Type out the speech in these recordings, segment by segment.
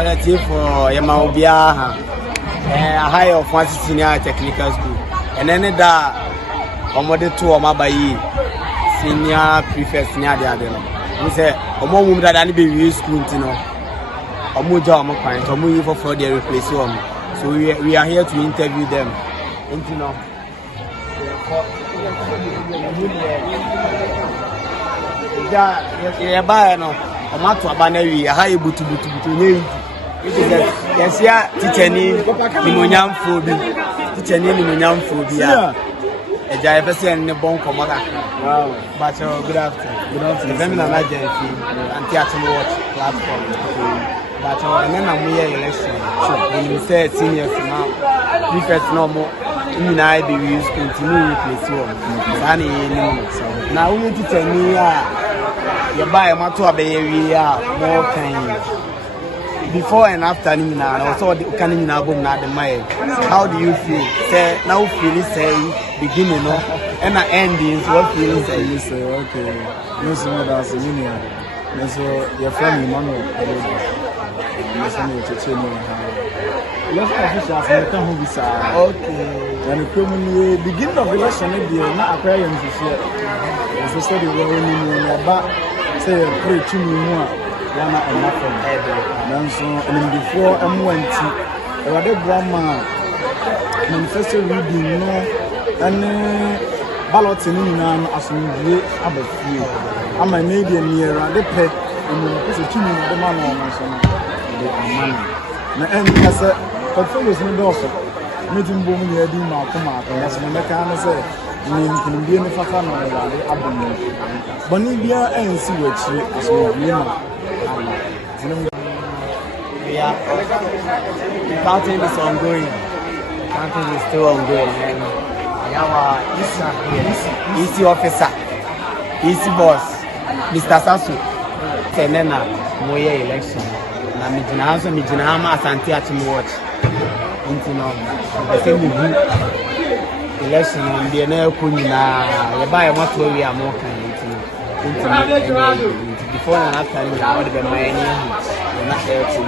quality for Yamaubia, a higher of one senior technical school, and then that Omode two or Mabai senior prefect near the other. We say, Omo that I be used school to know. Omuja Omoquant, Omu for their replacement. So we are here to interview them. You know. Yeah, buy no. Omato abanewi aha ebutu nei. It is yes ya teacher ni nimonyam fobi. Teacher ni nimonyam fobi ya. Eja efese ne bon komoda. Wow. But good afternoon. Good afternoon. Them na Gyamfi Asante-Akyem Watch platform. But when I'm here election, when you say senior now, prefect no more. I be use continue replace you. Now we need to tell me you buy a matter be more kind. Before and after now, also the can now go na the mind. How do you feel? Say now feel say beginning no and endings what feelings say you say okay. No so that's linear. So your friend Emmanuel. Let's officials who visa. Okay. And the beginning of the election, not Aquarium this year. As I said, we were in back, say, pray to me more, one and nothing. And so, before M1T, I had a grandma manifesto reading, no, and ballots in as we have a few. I'm a Canadian near the pet, and it's a tuning of the man or money. And as a portfolio is not also meeting boom here, do my command, and as a mechanic say, you can be in the Fafano, Bonibia and see what she as well. Yeah, the counting is ongoing. The counting is still ongoing. And EC officer, EC boss, Mr. Sasu, Tenena, Moya election. Na mijina Asante-Akyem Watch into no the same election on the na kunina ya buy what we are more kind into before and after we are the many not there to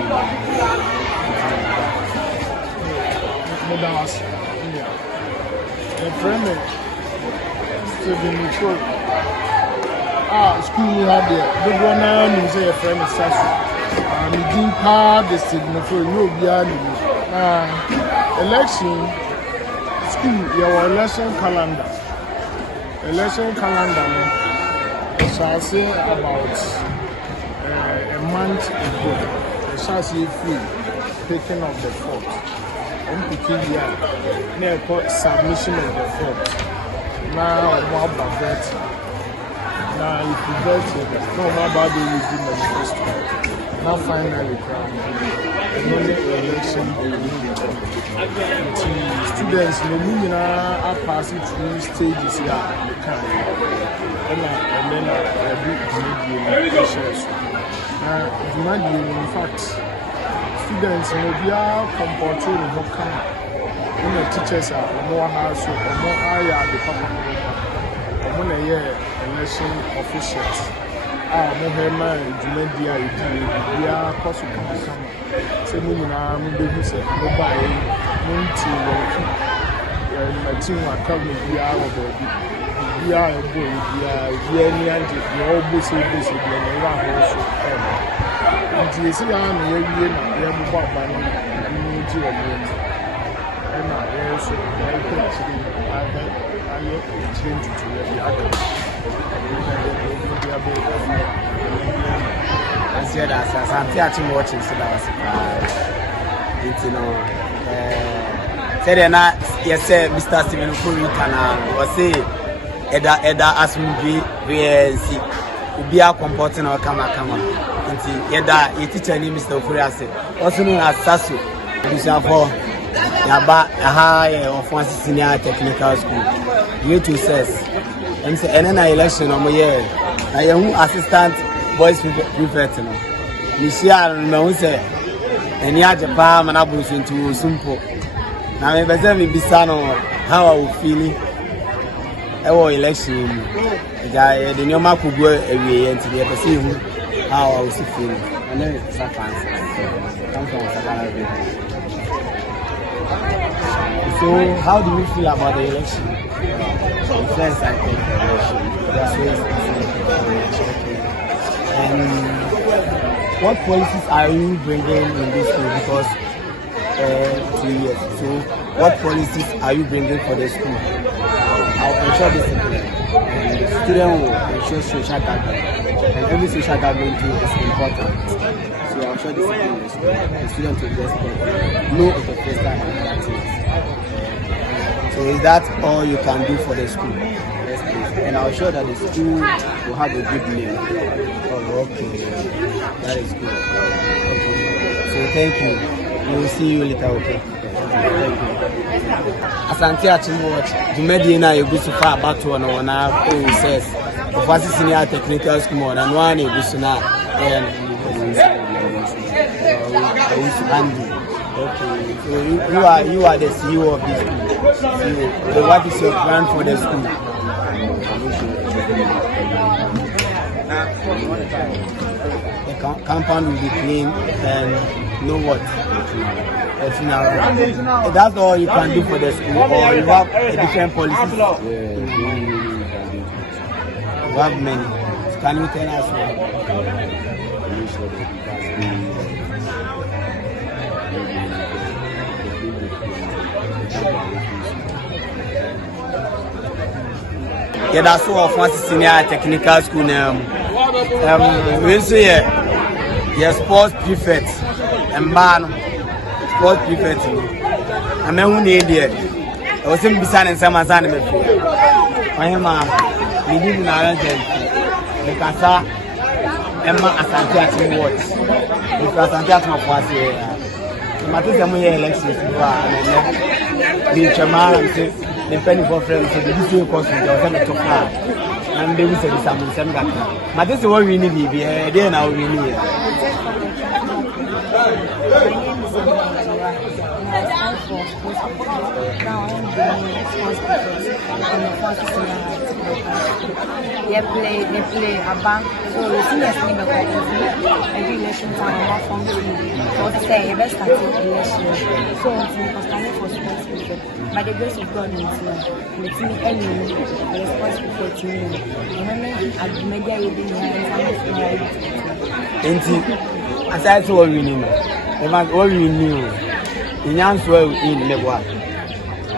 the friend student school had the one who say a friend is Sasu. We do have the signal for no beyond election school. Your election calendar. Election calendar. So I say about a month ago. So I say free taking of the vote. Now submission of the vote. Now more about that. Now if you vote, no more about the manifesto. Now finally, the election students are passing through stages here at the time. And then I do in fact, students may be comporting more kind. When the teachers are more house or more higher the papa, when they hear election officials. Mohema Jumedia, Dia, Possible Summer. Semina, Mubisa, Mobile, Munti, my team are coming here over the Dia, Dia, the old Bussy, and around also. And you see, I'm here, I'm about by Munti and I also change to the other. I said that Asante-Akyem Watch is said yes, Mr. Stephen Curry can say Eda Asmubi VNC Ubia comporting or Kama until Eda a teacher named Mr. Curry also known as Sasu for Yaba a high of one senior technical school. You to says and say any election on my year. I am assistant boys prefect. Michelle, no say, and ya Japan and Abu into Sumpo. Now, if I say, how I will feel our election, the new map will go away and to the how I will feel. And then it's a fancy. So, how do you feel about the election? First, I think the election. And what policies are you bringing in this school? Because 2 years. So, what policies are you bringing for the school? I'll ensure discipline. And the student will ensure social gathering. And every social gathering too is important. So I'll ensure discipline in the school. The student will respect no authoritative activities. So is that all you can do for the school? Yes, please. And I'll ensure that the school will have a good name. Oh, okay. That is good. Okay. So thank you. We will see you later, okay? Thank you. Asante-Akyem Watch. Jumedi na egusu fa battle na wana says Ofoase Senior Technical School na one egusu na Okay. So you are the CEO of this school. So what is your plan for the school? The compound will be clean and know what? That's all you can do for the school, or you have a different policy? You have many. Can you tell us one? Yeah, that's all of Ofoase Senior Technical School now. We say yeah, sports prefect and ban sports prefect. I'm a who need it. I was in Bisan and Samazan before. I am we did in our the Casa Emma Asante-Akyem Watch. If Asante-Akyem Watch, Matisam elections, the Chaman and say. The penny for friends, so the DC cost me, I was to car. And they will say something. But this is what we need. There now we need. They play a bank. So the seniors in the every election time from the say the best election. So it's standing for sports. By the grace of God, the team any responsible to me. And then I've made a aside to what we knew, what we knew, in answer in Lebwa,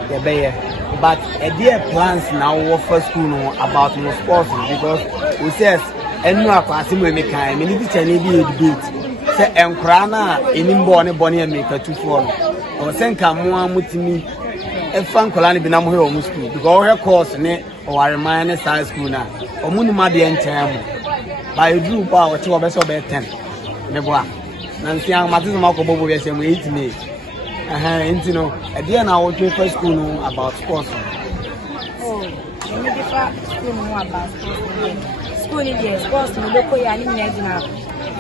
the Bayer. But a dear plans now for school about more sports because we says, and you are passing with me, and you need to debate. Say, and Krana, in Bonnie and make a 2 4. Or send come one with me. If Frank Colani be number home school, because her course in it or a minor size school now, or Munimadi and Tam. By a group or 2 of us or 10. Neboa. Nancy and Martin Marco Bobo is 8 me. And you know, at the end, I will prefer school about sports. Oh, I need to school more about sports. School in the sports, no local and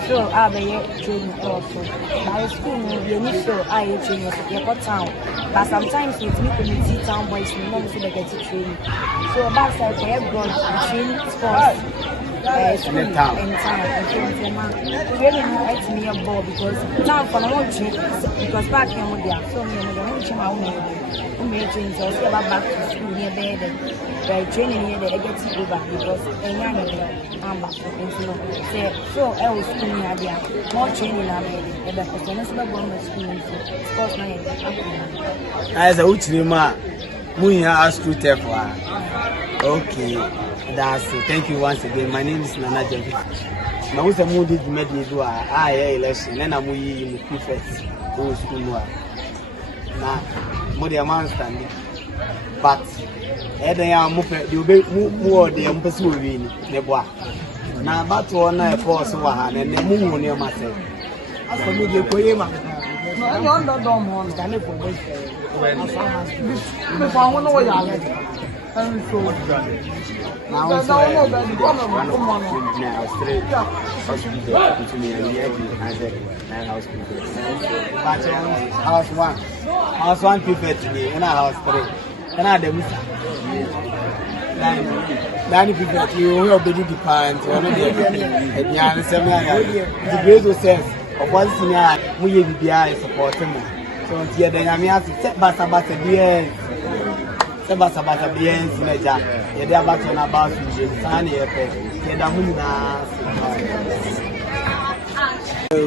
so I be training also. By school, you need to I training your town. But sometimes with me community town boys, you know, so they get to training. So about side for everyone, training sports. School in town, and really not me a ball because now for no because back here with their so many trains also about back to school near there they training here they get to over because I'm back to so I was school near there more training now there because when I said about school sports man as a uchima munya school tefa. Okay, that's it. Thank you once again. My name is Gyamfi. Now, who's a moody medley do I election? Then I'm in prefect go school. Now, more the amount standing. But, they are you'll be more the embassy win the bois. Now, but one I force one and the moon near myself. As for me, the poema. No, I want the dome on standing for this. And so now straight to me and house one people today in our house 3 and I them Danny people you will be the parents or the great says Ofoase senior mu ye bibia is supporting me. So here the nyame as basa bien. Se basa bien sineja. Ye dey about on about you san ye pe. Ye da mu na.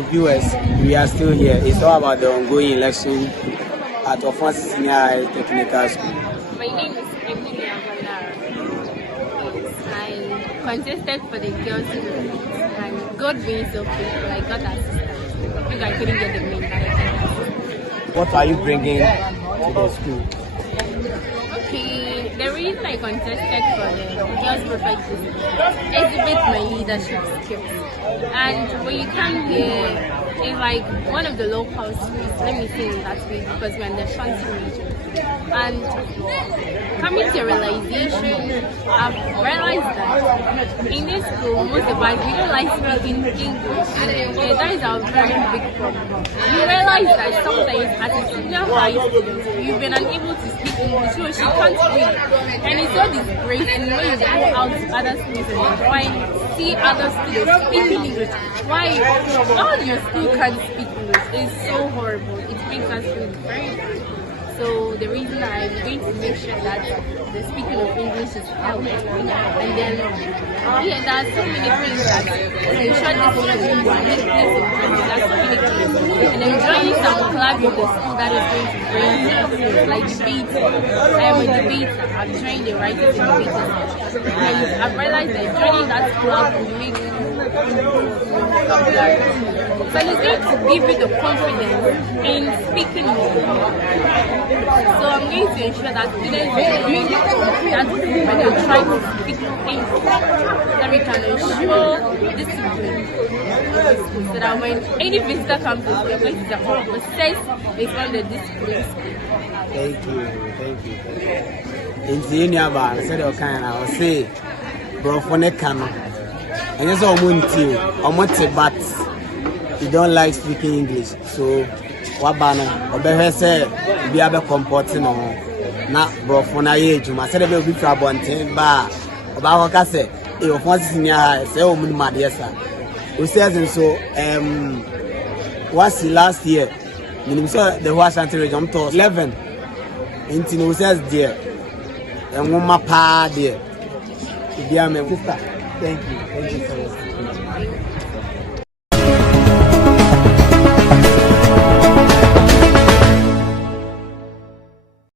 Viewers, we are still here. It's all about the ongoing election at Ofoase Senior Technical School. My name is Emilia Valara. I contested for the girls' team, and God being so faithful, I got assistance. Because I couldn't get the main, but I got assistance. What are you bringing to the school? Okay, the reason I contested for the girls' perfect is exhibit my leadership skills. And when you come here, it's like one of the local schools, let me say in that way, because we're in the Ashanti region. And coming to a realization, I've realized that in this school, most of us, we don't like speaking English. That is our very big problem. You realize that sometimes as a senior high student, you've been unable to speak English, so she can't read. And it's so disgraceful when you go out to other schools and see other students speaking English. Why all your school can't speak English is so horrible. It makes us feel very bad. So the reason I'm going to make sure that the speaking of English is held. And then there are so many things that ensure this school is weakness in that's communication. And I'm joining some club with the school that is going to bring like debate. I am a debater. I'm joining the writers and debaters. And I've realized that joining that club will make so it's going to give you the confidence in speaking more. So I'm going to ensure that students will bring that when they try to speak English, that we can ensure discipline. So that when any visitor comes to school, going to the whole process is from the discipline school. Thank you. In the Union Bar, I said, okay, I will say, bro, for the canoe. And yes, I'm but you don't like speaking English. So, what banner? Or say, be able to comport no. Not bro for na age. I said, be trouble and ten bar. About what I say, if once senior, say, oh, my dear sir. We said so, what's the last year? You saw the Ashanti region to 11. Into no says there. And one my pa there. Thank you so much.